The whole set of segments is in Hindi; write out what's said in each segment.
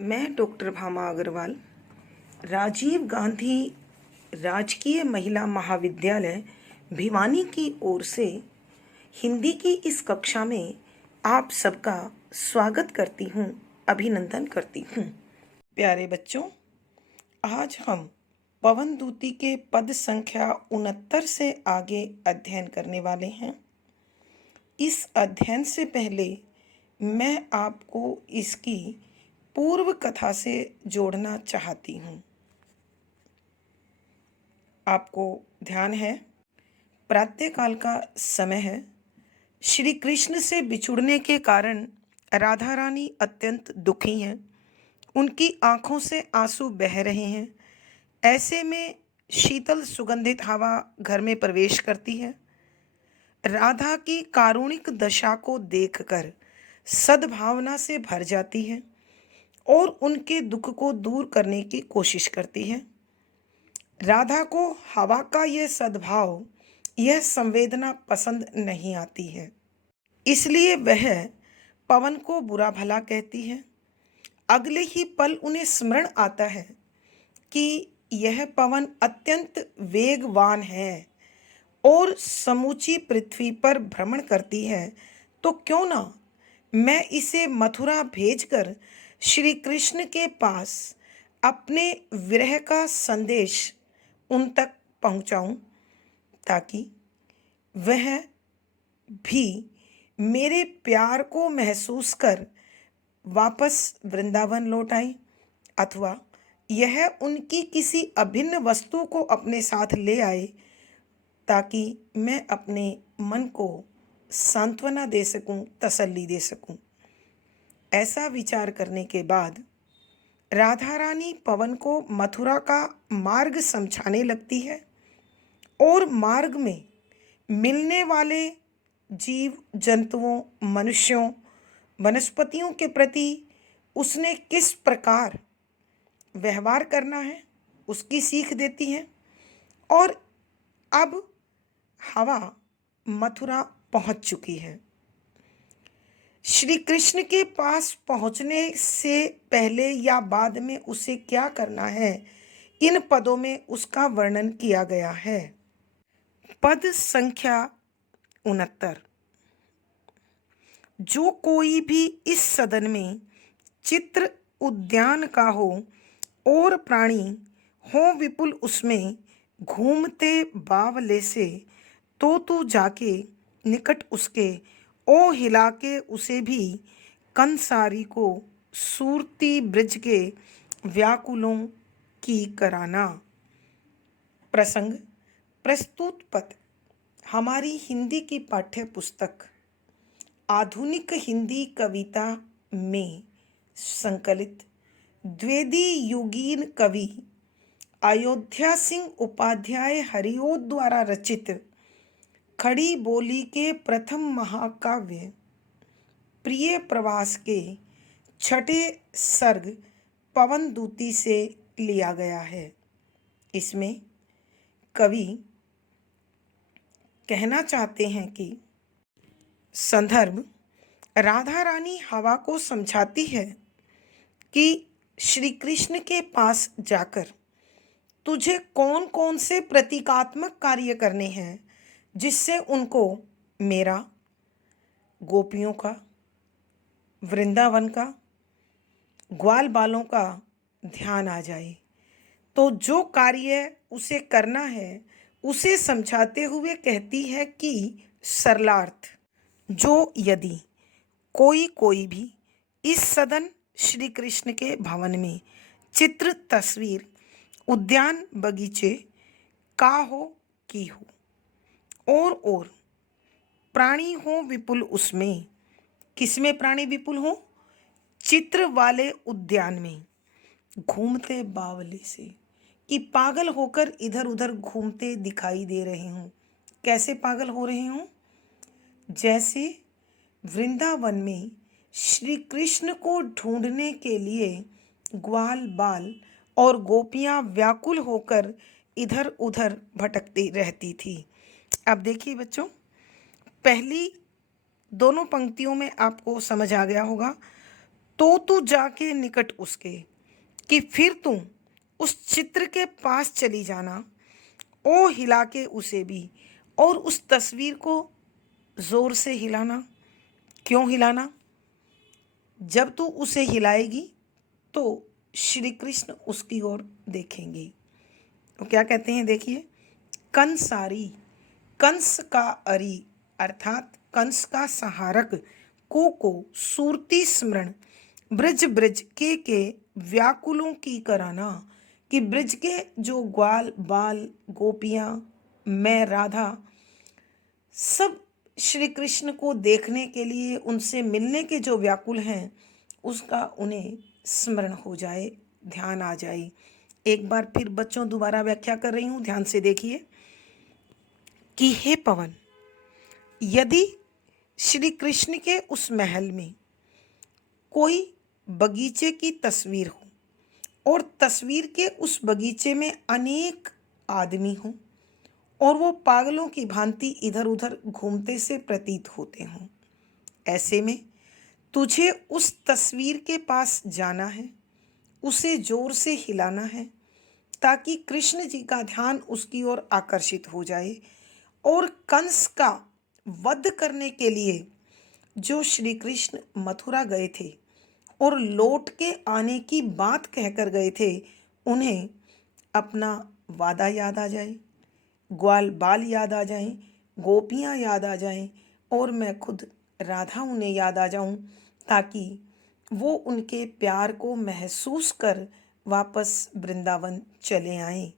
मैं डॉक्टर भामा अग्रवाल राजीव गांधी राजकीय महिला महाविद्यालय भिवानी की ओर से हिंदी की इस कक्षा में आप सबका स्वागत करती हूँ, अभिनंदन करती हूँ। प्यारे बच्चों, आज हम पवन दूती के पद संख्या 69 से आगे अध्ययन करने वाले हैं। इस अध्ययन से पहले मैं आपको इसकी पूर्व कथा से जोड़ना चाहती हूँ। आपको ध्यान है, प्रातःकाल का समय है। श्री कृष्ण से बिछुड़ने के कारण राधा रानी अत्यंत दुखी हैं। उनकी आंखों से आंसू बह रहे हैं। ऐसे में शीतल सुगंधित हवा घर में प्रवेश करती है। राधा की कारुणिक दशा को देखकर सद्भावना से भर जाती है और उनके दुख को दूर करने की कोशिश करती है। राधा को हवा का यह सद्भाव, यह संवेदना पसंद नहीं आती है, इसलिए वह पवन को बुरा भला कहती है। अगले ही पल उन्हें स्मरण आता है कि यह पवन अत्यंत वेगवान है और समूची पृथ्वी पर भ्रमण करती है, तो क्यों ना मैं इसे मथुरा भेजकर श्री कृष्ण के पास अपने विरह का संदेश उन तक पहुंचाऊं, ताकि वह भी मेरे प्यार को महसूस कर वापस वृंदावन लौट आए, अथवा यह उनकी किसी अभिन्न वस्तु को अपने साथ ले आए, ताकि मैं अपने मन को सांत्वना दे सकूं, तसल्ली दे सकूं। ऐसा विचार करने के बाद राधा रानी पवन को मथुरा का मार्ग समझाने लगती है और मार्ग में मिलने वाले जीव जंतुओं, मनुष्यों, वनस्पतियों के प्रति उसने किस प्रकार व्यवहार करना है उसकी सीख देती है। और अब हवा मथुरा पहुंच चुकी है। श्री कृष्ण के पास पहुंचने से पहले या बाद में उसे क्या करना है, इन पदों में उसका वर्णन किया गया है। पद संख्या 69। जो कोई भी इस सदन में चित्र उद्यान का हो और प्राणी हो विपुल उसमें घूमते बावले से, तो तू जाके निकट उसके ओ हिला के उसे भी कंसारी को सूरती ब्रज के व्याकुलों की कराना। प्रसंग प्रस्तुत पद हमारी हिंदी की पाठ्य पुस्तक आधुनिक हिंदी कविता में संकलित द्विवेदी युगीन कवि अयोध्या सिंह उपाध्याय हरिओद द्वारा रचित खड़ी बोली के प्रथम महाकाव्य प्रिय प्रवास के छठे सर्ग पवन दूती से लिया गया है। इसमें कवि कहना चाहते हैं कि संदर्भ राधा रानी हवा को समझाती है कि श्री कृष्ण के पास जाकर तुझे कौन कौन से प्रतीकात्मक कार्य करने हैं, जिससे उनको मेरा, गोपियों का, वृंदावन का, ग्वाल बालों का ध्यान आ जाए। तो जो कार्य उसे करना है उसे समझाते हुए कहती है कि सरलार्थ, जो यदि कोई भी इस सदन श्री कृष्ण के भवन में चित्र, तस्वीर, उद्यान, बगीचे का हो की हो और प्राणी हो विपुल उसमें, किसमें प्राणी विपुल हो, चित्र वाले उद्यान में, घूमते बावले से, कि पागल होकर इधर उधर घूमते दिखाई दे रहे हों। कैसे पागल हो रहे हों? जैसे वृंदावन में श्री कृष्ण को ढूंढने के लिए ग्वाल बाल और गोपियां व्याकुल होकर इधर उधर भटकती रहती थी। अब देखिए बच्चों, पहली दोनों पंक्तियों में आपको समझ आ गया होगा। तो तू जाके निकट उसके, कि फिर तू उस चित्र के पास चली जाना, ओ हिला के उसे भी, और उस तस्वीर को जोर से हिलाना। क्यों हिलाना? जब तू उसे हिलाएगी तो श्री कृष्ण उसकी ओर देखेंगे। तो क्या कहते हैं, देखिए, कंसारी, कंस का अरी अर्थात कंस का सहारक, को सूरती स्मरण, ब्रज ब्रज के व्याकुलों की कराना, कि ब्रज के जो ग्वाल बाल गोपियाँ, मैं राधा, सब श्री कृष्ण को देखने के लिए, उनसे मिलने के जो व्याकुल हैं, उसका उन्हें स्मरण हो जाए, ध्यान आ जाए। एक बार फिर बच्चों दोबारा व्याख्या कर रही हूँ, ध्यान से देखिए कि हे पवन, यदि श्री कृष्ण के उस महल में कोई बगीचे की तस्वीर हो और तस्वीर के उस बगीचे में अनेक आदमी हों और वो पागलों की भांति इधर उधर घूमते से प्रतीत होते हों, ऐसे में तुझे उस तस्वीर के पास जाना है, उसे जोर से हिलाना है, ताकि कृष्ण जी का ध्यान उसकी ओर आकर्षित हो जाए और कंस का वध करने के लिए जो श्री कृष्ण मथुरा गए थे और लौट के आने की बात कहकर गए थे, उन्हें अपना वादा याद आ जाए, ग्वाल बाल याद आ जाएं, गोपियाँ याद आ जाएं, और मैं खुद राधा उन्हें याद आ जाऊं, ताकि वो उनके प्यार को महसूस कर वापस वृंदावन चले आएं।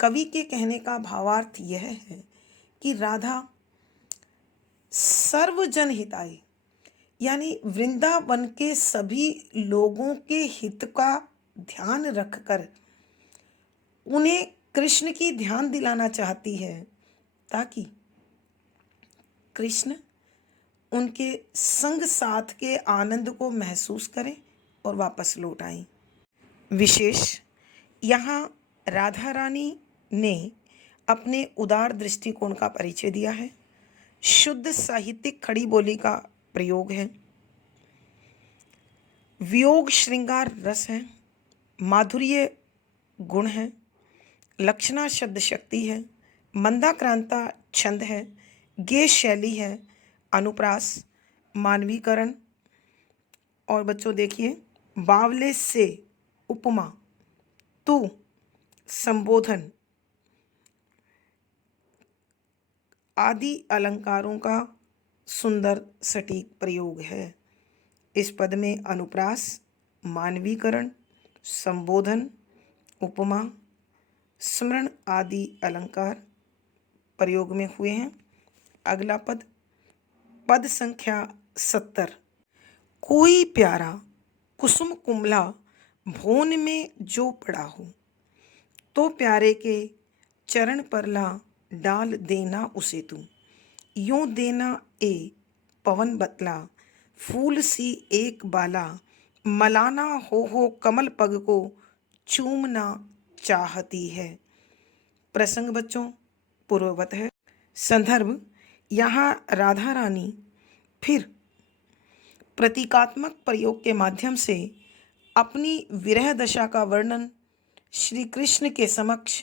कवि के कहने का भावार्थ यह है कि राधा सर्वजन हिताय, यानी वृंदावन के सभी लोगों के हित का ध्यान रखकर उन्हें कृष्ण की ध्यान दिलाना चाहती है, ताकि कृष्ण उनके संग साथ के आनंद को महसूस करें और वापस लौट आएं। विशेष यहाँ राधा रानी ने अपने उदार दृष्टिकोण का परिचय दिया है, शुद्ध साहित्यिक खड़ी बोली का प्रयोग है, वियोग श्रृंगार रस है, माधुर्य गुण है, लक्षणा शब्द शक्ति है, मंदाक्रांता छंद है, गेय शैली है, अनुप्रास, मानवीकरण, और बच्चों देखिए, बावले से उपमा, तू, संबोधन आदि अलंकारों का सुंदर सटीक प्रयोग है। इस पद में अनुप्रास, मानवीकरण, संबोधन, उपमा, स्मरण आदि अलंकार प्रयोग में हुए हैं। अगला पद, पद संख्या 70, कोई प्यारा कुसुम कुमला भोन में जो पड़ा हो, तो प्यारे के चरण पर ला डाल देना उसे तू, यूं देना ए पवन बतला, फूल सी एक बाला, मलाना हो कमल पग को चूमना चाहती है। प्रसंग बच्चों पूर्ववत है। संदर्भ, यहाँ राधा रानी फिर प्रतीकात्मक प्रयोग के माध्यम से अपनी विरह दशा का वर्णन श्री कृष्ण के समक्ष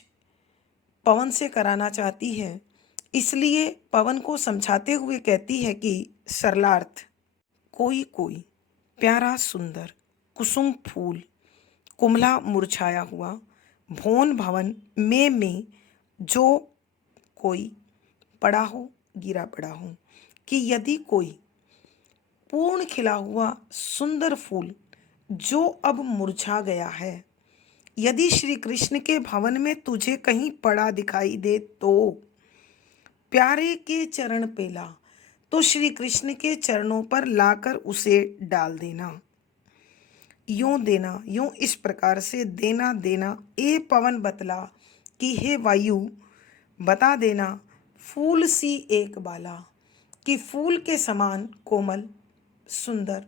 पवन से कराना चाहती है, इसलिए पवन को समझाते हुए कहती है कि सरलार्थ, कोई कोई प्यारा सुंदर कुसुम फूल कुमला मुरझाया हुआ भोन भवन में जो कोई पड़ा हो, गिरा पड़ा हो, कि यदि कोई पूर्ण खिला हुआ सुंदर फूल जो अब मुरझा गया है, यदि श्री कृष्ण के भवन में तुझे कहीं पड़ा दिखाई दे, तो प्यारे के चरण पे ला, तो श्री कृष्ण के चरणों पर लाकर उसे डाल देना। यूं देना, यूं इस प्रकार से देना देना, ए पवन बतला, कि हे वायु बता देना, फूल सी एक बाला, कि फूल के समान कोमल सुंदर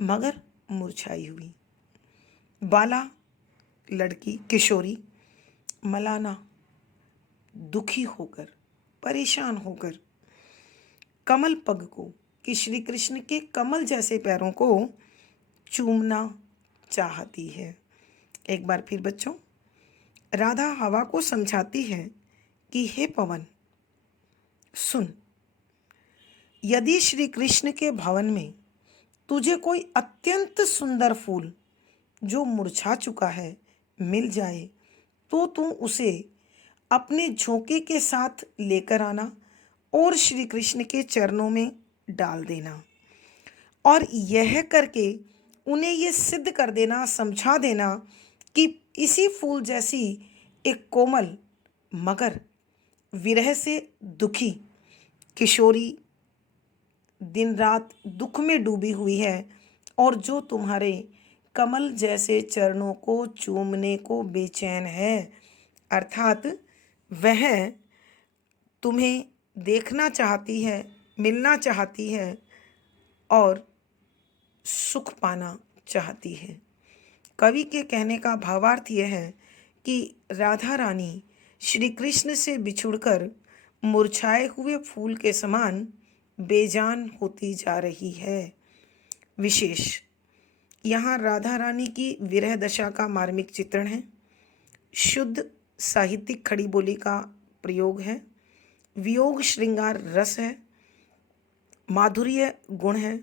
मगर मुरझाई हुई, बाला लड़की किशोरी, मलाना दुखी होकर परेशान होकर, कमल पग को, कि श्री कृष्ण के कमल जैसे पैरों को चूमना चाहती है। एक बार फिर बच्चों, राधा हवा को समझाती है कि हे पवन सुन, यदि श्री कृष्ण के भवन में तुझे कोई अत्यंत सुंदर फूल जो मुरझा चुका है मिल जाए तो तू उसे अपने झोंके के साथ लेकर आना और श्री कृष्ण के चरणों में डाल देना, और यह करके उन्हें ये सिद्ध कर देना, समझा देना कि इसी फूल जैसी एक कोमल मगर विरह से दुखी किशोरी दिन रात दुख में डूबी हुई है और जो तुम्हारे कमल जैसे चरणों को चूमने को बेचैन है, अर्थात वह तुम्हें देखना चाहती है, मिलना चाहती है और सुख पाना चाहती है। कवि के कहने का भावार्थ यह है कि राधा रानी श्री कृष्ण से बिछुड़कर मुरझाए हुए फूल के समान बेजान होती जा रही है। विशेष यहाँ राधा रानी की विरह दशा का मार्मिक चित्रण है। शुद्ध साहित्यिक खड़ी बोली का प्रयोग है। वियोग श्रृंगार रस है, माधुर्य गुण है,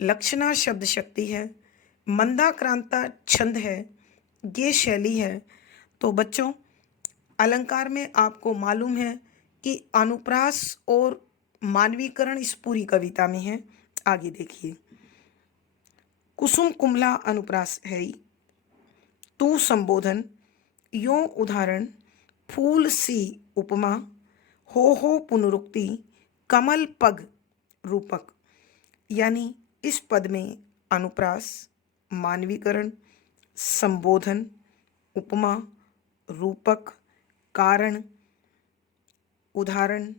लक्षणा शब्द शक्ति है, मंदाक्रांता छंद है, ये शैली है। तो बच्चों, अलंकार में आपको मालूम है कि अनुप्रास और मानवीकरण इस पूरी कविता में है। आगे देखिए, कुसुम कुमला अनुप्रास है ही, तू संबोधन, यो उदाहरण, फूल सी उपमा, हो पुनरुक्ति, कमल पग रूपक। यानी इस पद में अनुप्रास, मानवीकरण, संबोधन, उपमा, रूपक, कारण, उदाहरण,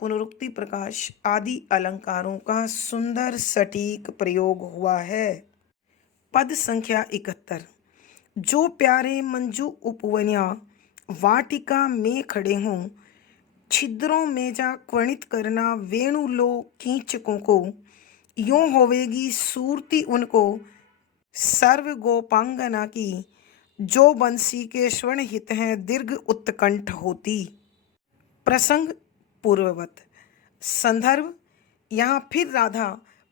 पुनरुक्ति प्रकाश आदि अलंकारों का सुंदर सटीक प्रयोग हुआ है। पद संख्या 71, जो प्यारे मंजू उपवनिया वाटिका में खड़े हों, छिद्रों में जा क्वणित करना वेणु लो कीचकों को, यूं होवेगी सूरती उनको सर्व गोपांगना की, जो बंसी के स्वर्ण हित हैं दीर्घ उत्कंठ होती। प्रसंग पूर्ववत। संदर्भ, यहाँ फिर राधा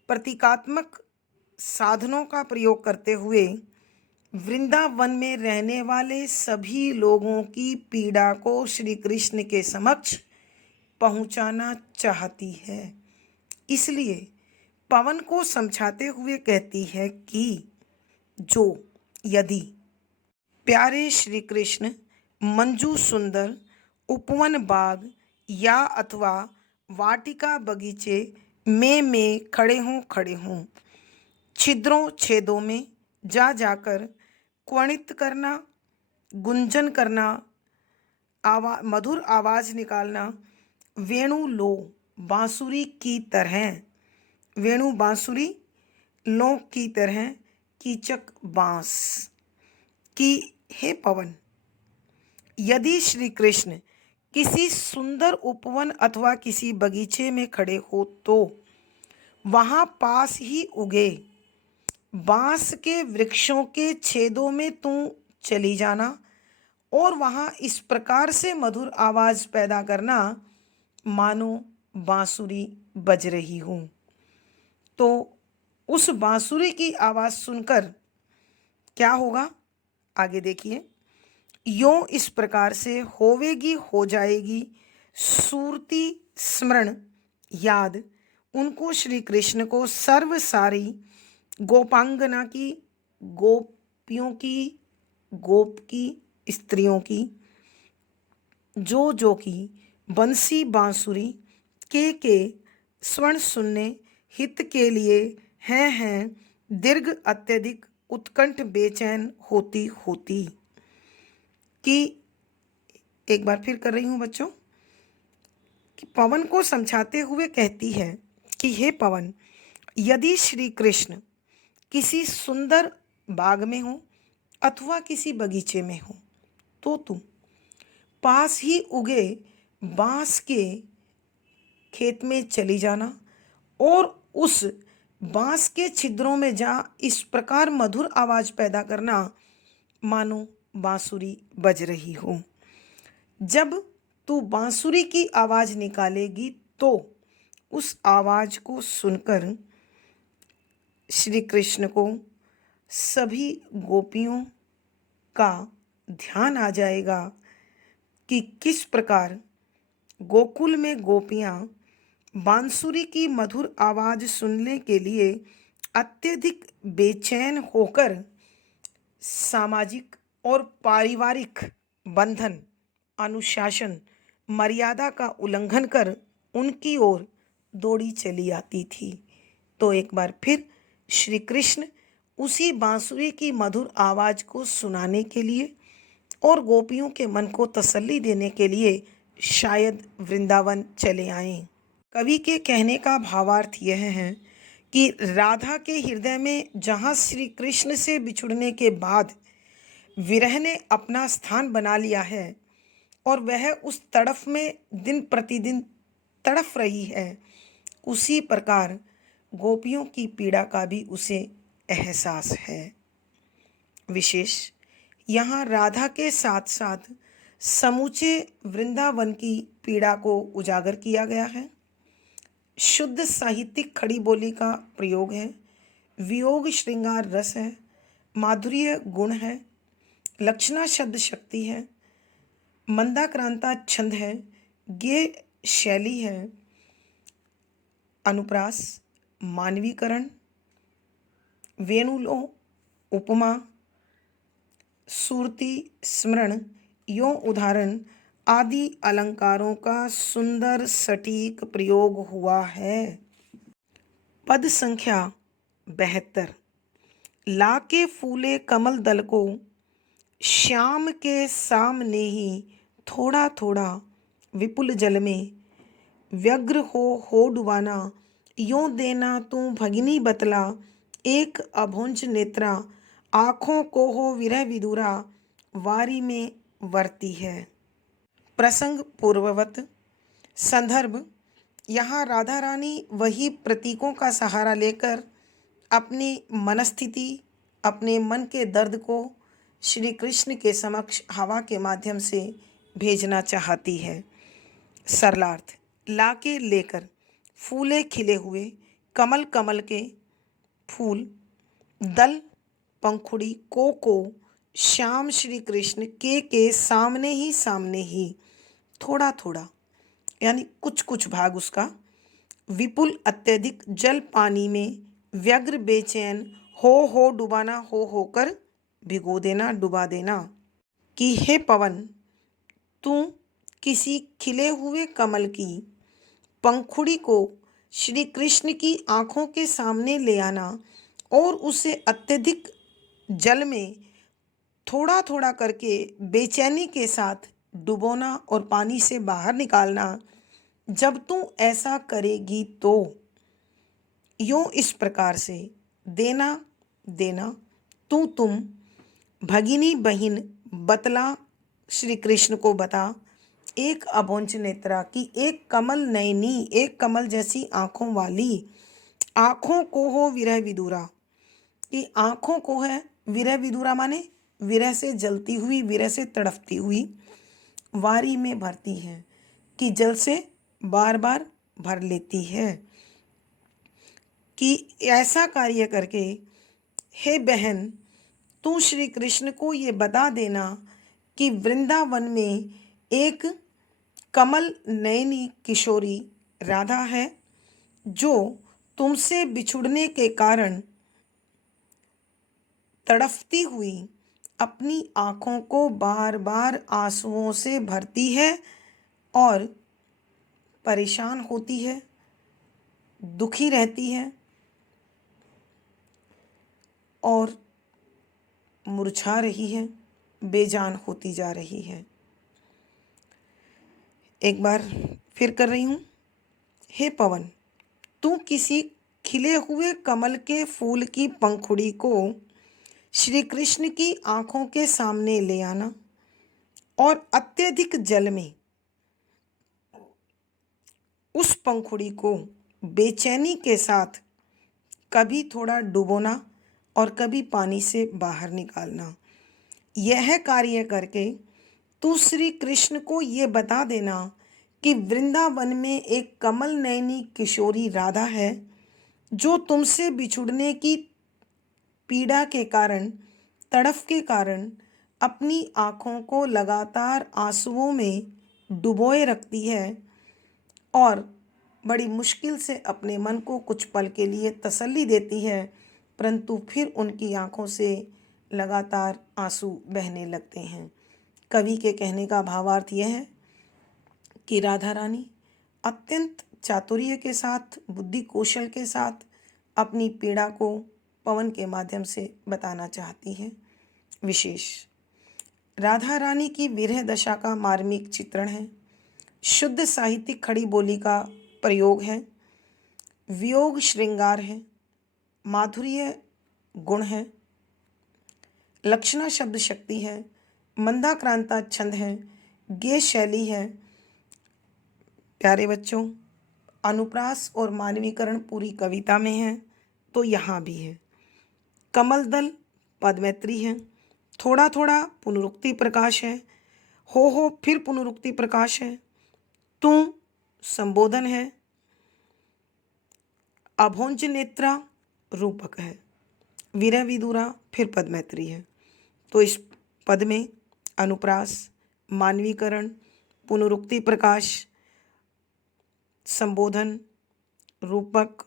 प्रतीकात्मक साधनों का प्रयोग करते हुए वृंदावन में रहने वाले सभी लोगों की पीड़ा को श्री कृष्ण के समक्ष पहुंचाना चाहती है। इसलिए पवन को समझाते हुए कहती है कि जो यदि प्यारे श्री कृष्ण मंजू सुंदर उपवन बाग या अथवा वाटिका बगीचे में खड़े हों, छिद्रों छेदों में जा जाकर क्वणित करना, गुंजन करना, मधुर आवाज़ निकालना, वेणु लो बांसुरी की तरह, वेणु बांसुरी लो की तरह, कीचक बांस की, हे पवन, यदि श्री कृष्ण किसी सुंदर उपवन अथवा किसी बगीचे में खड़े हो तो वहाँ पास ही उगे बांस के वृक्षों के छेदों में तू चली जाना और वहाँ इस प्रकार से मधुर आवाज़ पैदा करना मानो बांसुरी बज रही हो। तो उस बांसुरी की आवाज़ सुनकर क्या होगा, आगे देखिए। यों इस प्रकार से होवेगी, हो जाएगी सूरती स्मरण याद उनको श्री कृष्ण को सर्व सारी गोपांगना की, गोपियों की, गोप की, स्त्रियों की, जो की बंसी बांसुरी के स्वर्ण सुनने हित के लिए हैं दीर्घ अत्यधिक उत्कंठ बेचैन होती कि, एक बार फिर कर रही हूँ बच्चों, कि पवन को समझाते हुए कहती है कि हे पवन, यदि श्री कृष्ण किसी सुंदर बाग में हो अथवा किसी बगीचे में हो तो तुम पास ही उगे बांस के खेत में चली जाना और उस बांस के छिद्रों में जा इस प्रकार मधुर आवाज पैदा करना मानो बांसुरी बज रही हो। जब तू बांसुरी की आवाज निकालेगी तो उस आवाज को सुनकर श्री कृष्ण को सभी गोपियों का ध्यान आ जाएगा कि किस प्रकार गोकुल में गोपियां बांसुरी की मधुर आवाज सुनने के लिए अत्यधिक बेचैन होकर सामाजिक और पारिवारिक बंधन, अनुशासन, मर्यादा का उल्लंघन कर उनकी ओर दौड़ी चली आती थी। तो एक बार फिर श्री कृष्ण उसी बांसुरी की मधुर आवाज को सुनाने के लिए और गोपियों के मन को तसल्ली देने के लिए शायद वृंदावन चले आए। कवि के कहने का भावार्थ यह है कि राधा के हृदय में जहाँ श्री कृष्ण से बिछुड़ने के बाद विरह ने अपना स्थान बना लिया है और वह उस तड़फ में दिन प्रतिदिन तड़फ रही है, उसी प्रकार गोपियों की पीड़ा का भी उसे एहसास है। विशेष यहाँ राधा के साथ साथ समूचे वृंदावन की पीड़ा को उजागर किया गया है। शुद्ध साहित्यिक खड़ी बोली का प्रयोग है, वियोग श्रृंगार रस है, माधुर्य गुण है, लक्षणा शब्द शक्ति है, मंदाक्रांता छंद है, गेय शैली है, अनुप्रास, मानवीकरण, वेणुलो, उपमा, सुरती, स्मरण, यों उदाहरण आदि अलंकारों का सुंदर सटीक प्रयोग हुआ है। पद संख्या 72। लाके फूले कमल दल को श्याम के सामने ही थोड़ा थोड़ा विपुल जल में व्यग्र हो डुबाना यों देना तू भगिनी बतला एक अभुंज नेत्रा आँखों को हो विरह विदुरा वारी में वर्ती है। प्रसंग पूर्ववत। संदर्भ यहाँ राधा रानी वही प्रतीकों का सहारा लेकर अपनी मनस्थिति, अपने मन के दर्द को श्री कृष्ण के समक्ष हवा के माध्यम से भेजना चाहती है। सरलार्थ। लाके लेकर, फूले खिले हुए, कमल कमल के फूल, दल पंखुड़ी को श्याम श्री कृष्ण के सामने ही थोड़ा थोड़ा यानी कुछ कुछ भाग उसका, विपुल अत्यधिक जल पानी में व्यग्र बेचैन हो डुबाना हो होकर भिगो देना डुबा देना। कि हे पवन, तू किसी खिले हुए कमल की पंखुड़ी को श्री कृष्ण की आँखों के सामने ले आना और उसे अत्यधिक जल में थोड़ा थोड़ा करके बेचैनी के साथ डुबोना और पानी से बाहर निकालना। जब तू ऐसा करेगी तो यूँ इस प्रकार से देना देना तुम भगिनी बहिन बतला, श्री कृष्ण को बता, एक अभुंज नेत्रा की एक कमल नयनी, एक कमल जैसी आँखों वाली, आँखों को हो विरह विदुरा कि आँखों को है विरह विदुरा माने विरह से जलती हुई, विरह से तड़पती हुई, वारी में भरती है कि जल से बार बार भर लेती है। कि ऐसा कार्य करके हे बहन, तू श्री कृष्ण को ये बता देना कि वृंदावन में एक कमल नयनी किशोरी राधा है जो तुमसे बिछुड़ने के कारण तड़पती हुई अपनी आँखों को बार बार आंसुओं से भरती है और परेशान होती है, दुखी रहती है और मुरझा रही है, बेजान होती जा रही है। एक बार फिर कर रही हूँ। हे पवन, तू किसी खिले हुए कमल के फूल की पंखुड़ी को श्री कृष्ण की आँखों के सामने ले आना और अत्यधिक जल में उस पंखुड़ी को बेचैनी के साथ कभी थोड़ा डुबोना और कभी पानी से बाहर निकालना। यह कार्य करके तू श्री कृष्ण को ये बता देना कि वृंदावन में एक कमल नयनी किशोरी राधा है जो तुमसे बिछुड़ने की पीड़ा के कारण, तड़फ के कारण अपनी आँखों को लगातार आंसुओं में डुबोए रखती है और बड़ी मुश्किल से अपने मन को कुछ पल के लिए तसल्ली देती है, परंतु फिर उनकी आँखों से लगातार आंसू बहने लगते हैं। कवि के कहने का भावार्थ यह है कि राधा रानी अत्यंत चातुर्य के साथ, बुद्धि कौशल के साथ अपनी पीड़ा को पवन के माध्यम से बताना चाहती है। विशेष राधा रानी की विरह दशा का मार्मिक चित्रण है, शुद्ध साहित्यिक खड़ी बोली का प्रयोग है, वियोग श्रृंगार है, माधुर्य गुण है, लक्षणा शब्द शक्ति है, मंदाक्रांता छंद है, गेय शैली है। प्यारे बच्चों, अनुप्रास और मानवीकरण पूरी कविता में है तो यहाँ भी है। कमल दल पदमैत्री है, थोड़ा थोड़ा पुनरुक्ति प्रकाश है, हो फिर पुनरुक्ति प्रकाश है, तू संबोधन है, अभोंज नेत्रा रूपक है, विरह विदुरा फिर पदमैत्री है। तो इस पद में अनुप्रास, मानवीकरण, पुनरुक्ति प्रकाश, संबोधन, रूपक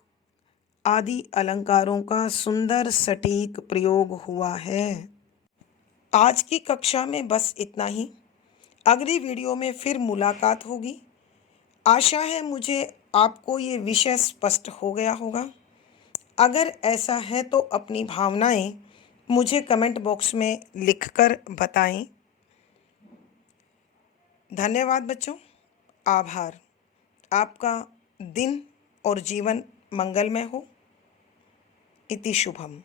आदि अलंकारों का सुंदर सटीक प्रयोग हुआ है। आज की कक्षा में बस इतना ही। अगली वीडियो में फिर मुलाकात होगी। आशा है मुझे आपको ये विषय स्पष्ट हो गया होगा। अगर ऐसा है तो अपनी भावनाएं मुझे कमेंट बॉक्स में लिखकर बताएं। धन्यवाद बच्चों, आभार। आपका दिन और जीवन मंगलमय हो। इति शुभम।